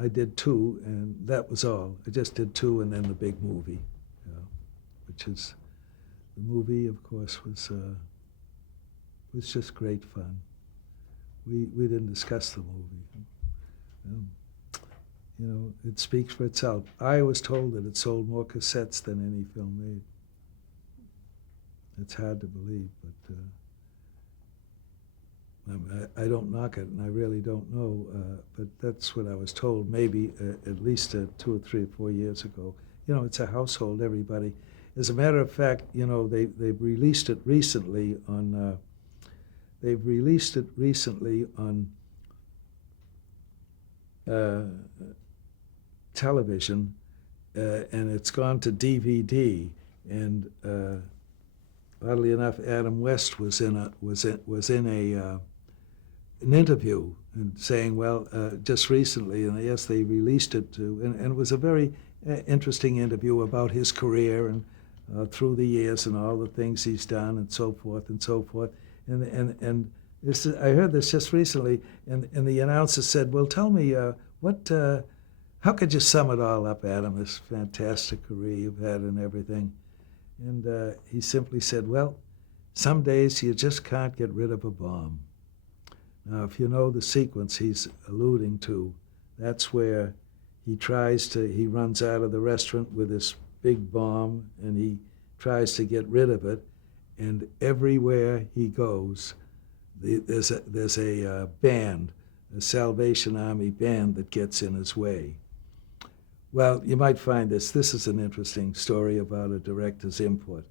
I did two, and that was all. I just did two, and then the big movie, which is the movie. Of course, was just great fun. We didn't discuss the movie. Um, it speaks for itself. I was told that it sold more cassettes than any film made. It's hard to believe, but I don't knock it, and I really don't know, but that's what I was told, maybe at least 2 or 3 or 4 years ago. It's a household, everybody. As a matter of fact, they've released it recently on television, and it's gone to DVD. And oddly enough, Adam West was in an interview and saying, well, just recently, and yes, they released it too, and it was a very interesting interview about his career and through the years and all the things he's done and so forth and so forth. And this I heard this just recently, and the announcer said, well, tell me, how could you sum it all up, Adam, this fantastic career you've had and everything? And he simply said, well, some days you just can't get rid of a bomb. Now, if you know the sequence he's alluding to, that's where he runs out of the restaurant with this big bomb, and he tries to get rid of it, and everywhere he goes, there's a band, a Salvation Army band that gets in his way. Well, you might find this is an interesting story about a director's input.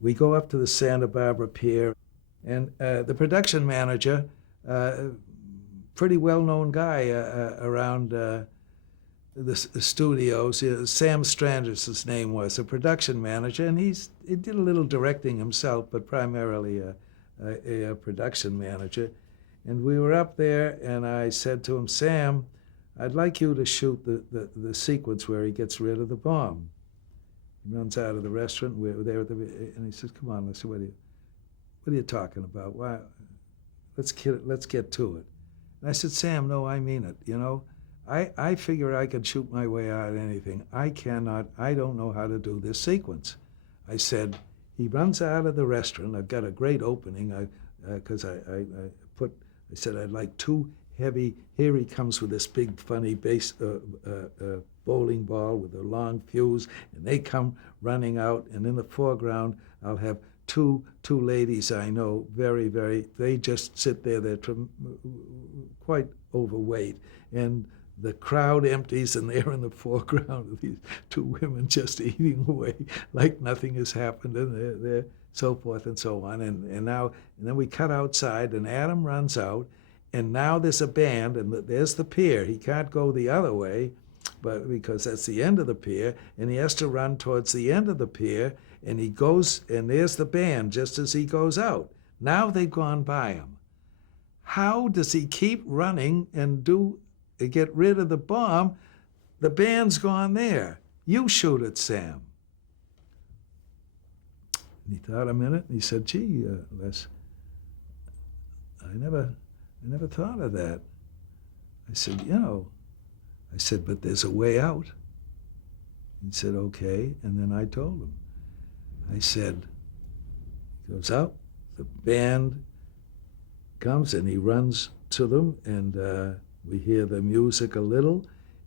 We go up to the Santa Barbara Pier, and the production manager, pretty well-known guy around the studios, Sam Strangis, his name was, a production manager, and he did a little directing himself, but primarily a production manager. And we were up there, and I said to him, Sam, I'd like you to shoot the sequence where he gets rid of the bomb. He runs out of the restaurant. We're there, and he says, "Come on." I said, "What are you talking about? Why? Let's get to it." And I said, "Sam, no, I mean it. I figure I can shoot my way out of anything. I don't know how to do this sequence." I said, "He runs out of the restaurant. I've got a great opening. Because I said I'd like two heavy. Here he comes with this big funny bowling ball with a long fuse, and they come running out. And in the foreground, I'll have two ladies I know, very, very. They just sit there. They're quite overweight, and the crowd empties, and they're in the foreground of these two women just eating away like nothing has happened, and they're so forth and so on. And then we cut outside, and Adam runs out, and now there's a band, and there's the pier. He can't go the other way, but because that's the end of the pier, and he has to run towards the end of the pier, and he goes, and there's the band just as he goes out. Now they've gone by him. How does he keep running and get rid of the bomb? The band's gone there. You shoot it, Sam. And he thought a minute, and he said, "Gee, Les, I never thought of that." I said, "But there's a way out." He said, "Okay," and then I told him. I said, he goes out, the band comes, and he runs to them, and we hear the music a little,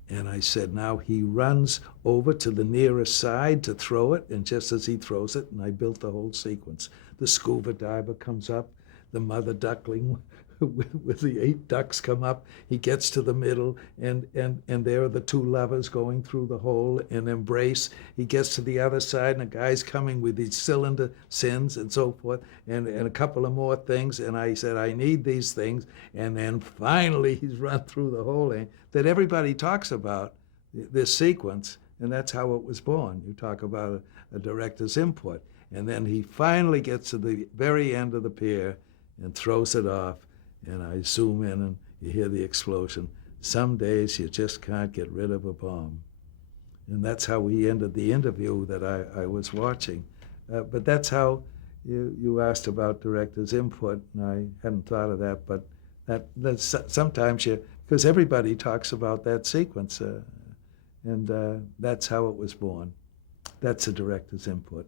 and I said, now he runs over to the nearest side to throw it, and just as he throws it, and I built the whole sequence. The scuba diver comes up, the mother duckling with the 8 ducks come up. He gets to the middle, and there are the 2 lovers going through the hole and embrace. He gets to the other side, and a guy's coming with these cylinder sins and so forth, and a couple of more things. And I said, I need these things. And then finally he's run through the whole thing that everybody talks about, this sequence, and that's how it was born. You talk about a director's input. And then he finally gets to the very end of the pier and throws it off. And I zoom in, and you hear the explosion. Some days you just can't get rid of a bomb. And that's how we ended the interview that I was watching. But that's how you asked about director's input, and I hadn't thought of that. But that's sometimes you because everybody talks about that sequence, and that's how it was born. That's the director's input.